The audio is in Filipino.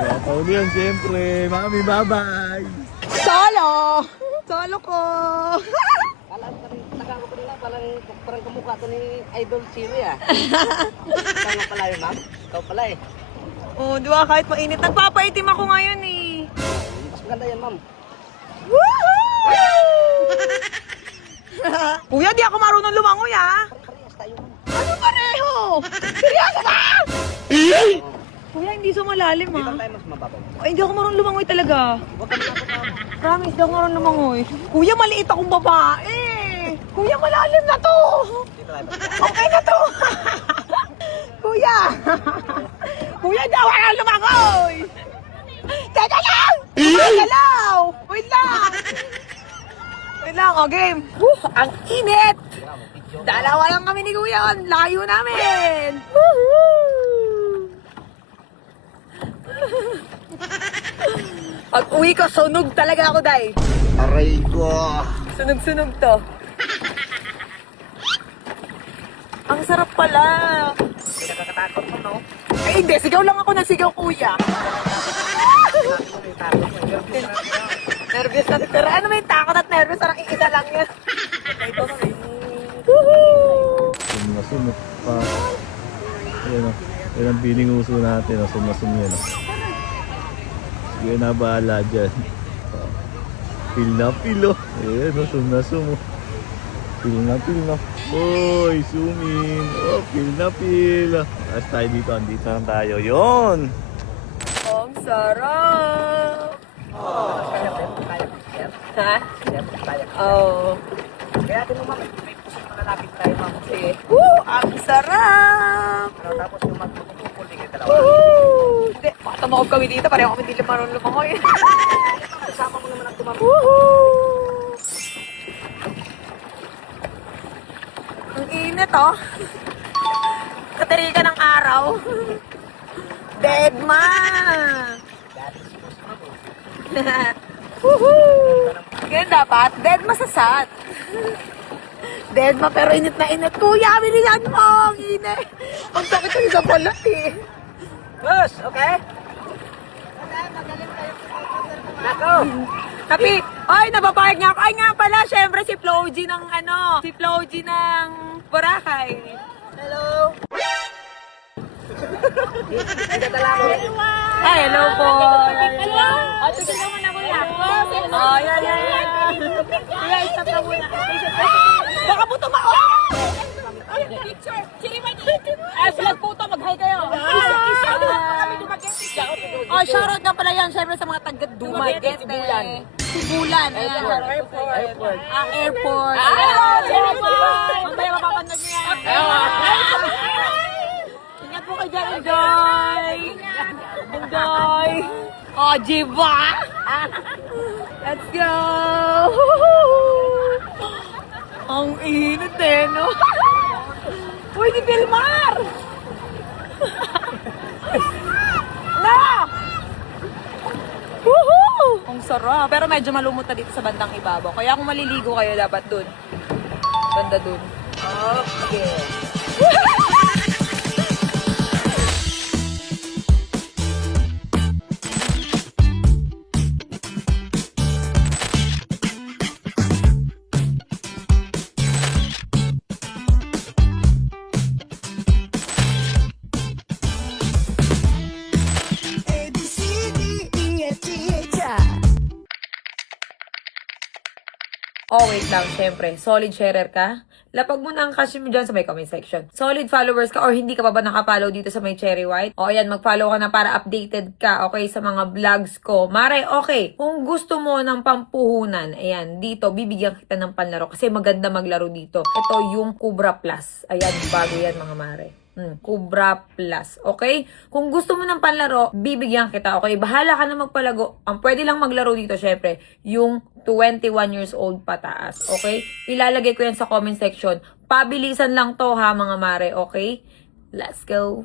Taon yan, siyempre. Mami, bye-bye. Solo! Solo ko! Nakaka ko nila, parang kamukha to ni Idol Chiri ah. Ikaw nga pala yun, ma'am? Ikaw pala eh. Oh, di ba kahit mainit. Nagpapaitim ako ngayon eh. Mas maganda yan, ma'am. Woohoo! Kuya, di ako marunong lumangoy ah. Parehas tayo, ma'am. Ano pareho? Seryoso ba? Kuya, hindi sumalalim Di ba ah. tayo mas mababaw? Ay, hindi ako marunong lumangoy talaga. Huwag ka matakot, ma'am. Promise, di ako marunong lumangoy. Kuya, maliit akong babae. Kuya, malalim na to. Dito tayo basta. Okay na to. Kuya. Kuya, di ako marunong lumangoy. Teka lang. Teka lang. Wait lang. Wait lang, o game. Ang init. Dalawa lang kami ni Kuya. Ang layo namin. Woohoo! Pag uwi ko, sunog talaga ako, Day. Aray ko. Sunog-sunog to. Ang sarap pala. Hindi nakakatakot mo, no? Eh, hindi. Sigaw lang ako ng sigaw, Kuya. Nervous na. Pero ano may takot at nervous? Parang iisa lang yan. Woohoo! Sumasumot pa. Ayan o. Yan ang piling uso natin o. Sumasum yan o. Sige na bahala dyan. Pil na pil o. Ayan o. Sumasum o. Pil na pil na. Oy, sumin. Oh, pil na pil. Tapos tayo dito. Andito lang tayo. Yun. Ang sarap! Kaya ba yun? Kaya ba yun? Ha? Kaya ba yun? Kaya. Oo. Kaya din mo, ma'am. May pusin malapit tayo, ma'am. Sige. Ang sarap! Pero tapos yung magpupupul, hindi kayo dalawa. Woohoo! Hindi, tumakot kami dito. Pareho kami hindi marunong lumangoy. Kasama mo naman ang tumama. Woohoo! Ang init, oh. Katarika ng araw. Deadma! Woohoo! Ganyan dapat. Deadma sa sat. Deadma pero init na init. Kuya, bilisan mo! Ang init. Ang sakit yung isa pala eh. Boss, okay? Nako! Tapi, ay, napapayag niya ako. Ay nga pala, syempre si Floji ng si Floji ng Boracay. Hello? Nagdadala ko. Ay, hello po. Ay, tigil naman ako yan. Oh, yan. Kuya, stop na muna. Baka po tumao. Ay, picture. Ay, vlog po ito. Mag-hi kayo. Oh, shoutout nga pala yan. Siyempre sa mga taga-Dumaguete. Sibulan. Ayan. Airport. Airport. Mamaya mapapanood niyo yan. Ingat po kayo dyan. Enjoy. Enjoy. Oh, diba? Let's go. Ang init eh, no? Uy, di Pilmar! Na! Woohoo! Ang sarap. Pero medyo malumot na dito sa bandang ibabaw. Kaya kung maliligo kayo, dapat dun. Banda dun. Okay. Oh, wait lang, syempre. Solid sharer ka? Lapag mo na ang cash mo dyan sa may comment section. Solid followers ka or hindi ka pa ba nakapollow dito sa may Cherry White? O ayan, mag-follow ka na para updated ka, okay, sa mga vlogs ko. Mare, okay, kung gusto mo ng pampuhunan, ayan, dito, bibigyan kita ng panlaro kasi maganda maglaro dito. Ito yung Cobra Plus. Ayan, bago yan mga mare. Cobra Plus, okay? Kung gusto mo ng panlaro, bibigyan kita, okay? Bahala ka na magpalago. Ang pwede lang maglaro dito, syempre, yung 21 years old pataas, okay? Ilalagay ko yan sa comment section. Pabilisan lang to ha, mga mare, okay? Let's go!